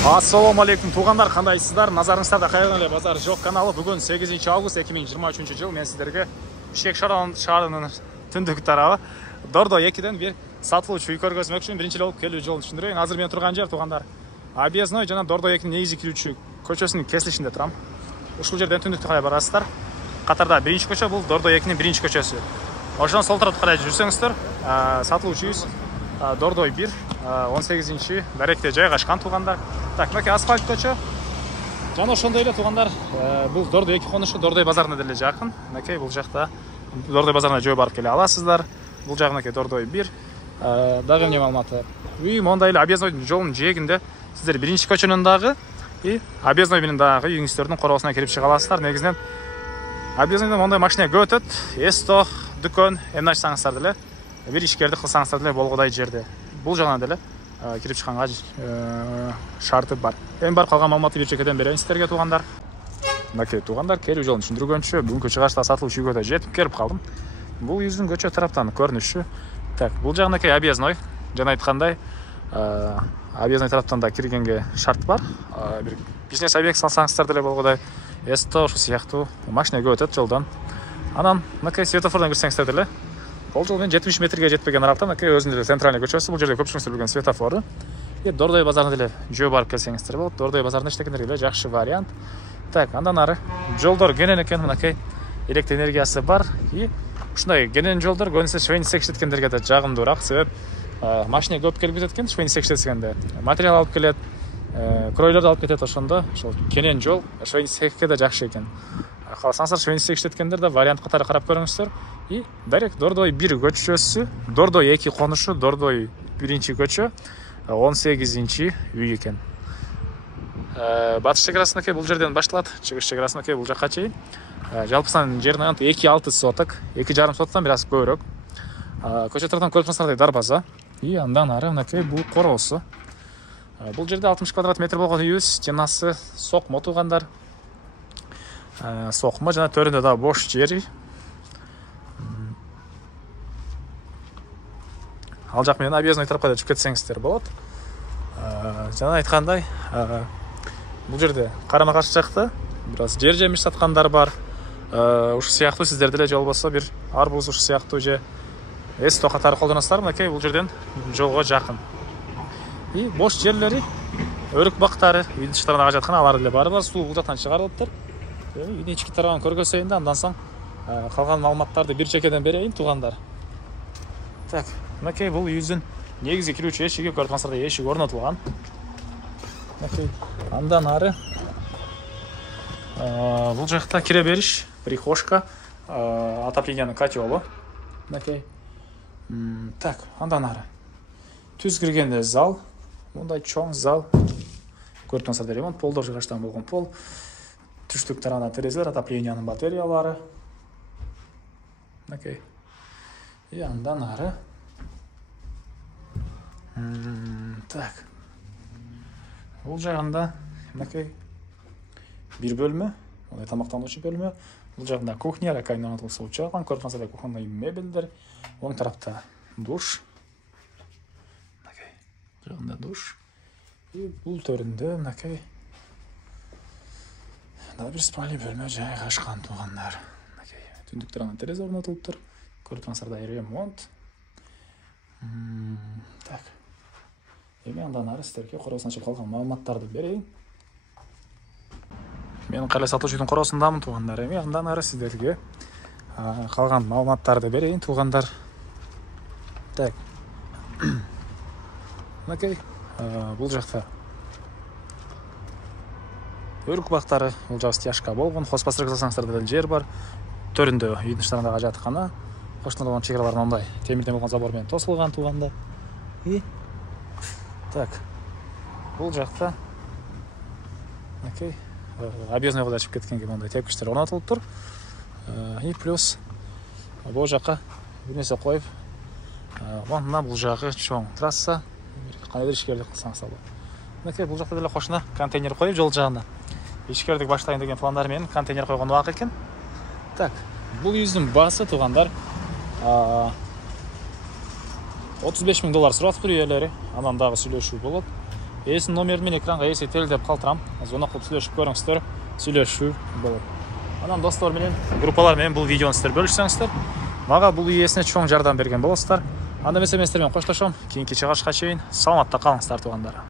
Ассаламу алейкум туғандар, қандайсыздар? Назарыңыздарда Қайран базар жоқ каналы. Бүгін 8 август 2023 жыл. Мен сіздерге Бішкек шаарынын түндүк тарабы Дордо 2-ден бір сатылуучу үй көргөзмөк үчүн биринчи болуп келүү жолун түшүндүрөйүн. Азыр мен турган жер туғандар Объездной жана Дордо 2-нин негизи кирүүчү көчөсүнүн кесилишинде турам. Ушул жерден түндүктү карай барасыздар. Катарда биринчи көчө бул Дордо 2-нин биринчи көчөсү. Ошондон сол тарапка карай жүрсөңүздөр, сатылуучу үй Дордо 1 18-ci даректе жайгашкан туғандар. Так, мынакей асфальт көчө. Жана ошондой эле туғандар, бул Дордо 2 конушу Дордой базарына деле жакын. Мынакей бул жакта Дордой базарына жөө барып келе аласыздар. Бул жагы мынакей Дордой 1. Дагы эмне маалыматы? Үй мондай эле Объезднойдун жолунун жээгинде сиздер биринчи көчөнүн дагы Объездной менен дагы үйүңүздөрдүн короосуна кирип чыга аласыздар. Негизинен Объезднойдон мондай машина көп өтөт. Эсто, дүкөн, эмне ачсаңыздар деле, бир ишкерди кылсаңыздар деле болгодай жерде. Бул жагынан деле кирип чыкканга шарты бар. Эми бар калган маалыматты бир чекеден берейин сиздерге туғандар. Мынакей туғандар, келүү жолун түшүндүргөнчү бүгүнкү чыгашта сатылуучу үйгө да жетип келип калдым. Бул yüздүн көчө тараптан көрүнүшү. Так, бул жагынакей Объездной. Жана айткандай, Объездной тараптан да киргенге шарт бар. Бир бизнес объект салсаңыздар деле болгодай, эсто ушул сыяктуу машина көп өтөт жолдон. Анан мынакей светофордон кирсеңиздер деле бул жол менен 70 метрге жетпеген аралыкта мынакей өзүнүн эле центральный көчөсү. Бул жерде көпчүлүгүңүздөр билген светофору. Дордой базарына деле жөө барып келсеңиздер болот. Дордой базарында иштегендерге деле жакшы вариант. Так, андан ары жолдор кенен экен, мынакей электр энергиясы бар. Ушундай кенен жолдор көбүнесе швейцария иштеткендерге да жагымдуураак, себеп машина көп келип кетет экен швейцария иштеткенде. Материал алып келет, кройлерди алып кетет, ошондо ошол кенен жол швейцарияга да жакшы экен. Каласаңыздар швейцария иштеткендер да вариант катары карап көрүңүздөр. Дарек Дордой 1 көчөсү, Дордой 2 конушу, Дордой 1 көчө 18-ci үй экен. Батыш чекарасынакей бул жерден башталат, чыгыш чекарасынакей бул жакка чейин. Жалпысынан жердин аянты 2,6 соток, 2,5 соттан бир аз көбүрөөк. Көчө тараптан көрүп турсаңыздар дарбаза. Андан ары мынакей бул короосу. Бул жерде 60 квадрат метр болгон үйүбүз, стенасы сокмо тугандар. Сокмо жана төрүндө да бош жери. Ал жак менен Объездной тарапка да чыгып кетсеңиздер болот. Жана айткандай, бул жерде карама каршы жакта бир аз жер жемиш саткандар бар. Ушул сыяктуу сиздер деле жолбосо бир арбуз ушул сыяктуу же эсто катары колдоносуздар, мынакей бул жерден жолго жакын. Бош жерлери, өрүк бактары, үйдүн тышкарына жаткан алар деле бар. Суу бул жактан чыгарылыптыр. Үйдүн ички тарабын көргөзөйүн да, андан соң калган маалыматтарды бир чекеден берейин тугандар. Так, мынакей бул үйүздүн негизи кирүүчү эшиги, көрүп турсаңыздар, эшик орнотулган. Мынакей андан ары бул жакта кире бериш, прихожка, отоплениянын котелу. Мынакей. Так, андан ары түз киргенде зал, мындай чоң зал. Көрүп турсаңыздар, ремонт полдор жыгачтан болгон пол. Түштүк тарабына терезелер, отоплениянын батареялары. Мынакей. Андан ары. Так. Бул жагында мынакей бир бөлмө, мындай тамактануучу бөлмө. Бул жагында кухня, ракайны орнотулса учаган, көрүп турсаңыздар, кухонный мебелдер. Оң тарапта душ. Мынакей. Жагында душ. Бул төрүндө мынакей дагы бир спальный бөлмө жайгашкан тугандар. Мынакей түндүк тарабына терезе орнотулуптур. Көрүп турсаңыздар, ремонт. Так. Эми андан ары сиздерге короосун ачып калган маалыматтарды берейин. Мен кайла сатуучунун короосундамын тугандар. Эми андан ары сиздерге калган маалыматтарды берейин тугандар. Так. Мынакей бул жакта өрүк бактары, бул жагы стяжка болгон, хозпастрак жасаңыздар деле жер бар. Төрүндө үйдүн тышкарындагы жаткана, коштолгон чегралар мындай темирден болгон забор менен тосулган туганда. Так. Бул жакта мынакей Объезднойго да чыгып кеткенге мындай тепкичтер орнотулуптур. Плюс бул жакка бир нерсе коюп, мына бул жагы чоң трасса, кандайдыр ишкерлик кылсаңыз болот. Мынакей бул жакта деле кошуна контейнер коюп жол жагына ишкердик баштайын деген пландар менен контейнер койгон убак экен. Так, бул үйүздүн баасы тугандар $35,000 сураттыр иелери. Анан дагы сүйлөшүү болот. ээсинин номерин мен экранга телдеп калтырам. Звонок кылып сүйлөшүп көрүңүздөр. Сүйлөшүү болот. Анан достор менен, группалар менен бул видеону сиздер бөлүшсөңүздөр, мага бул ийесине чоң жардам берген болосуздар. Анда эмесе мен сиздер менен коштошом. Кийинки чыгышка чейин саламатта калыңыздар туугандар.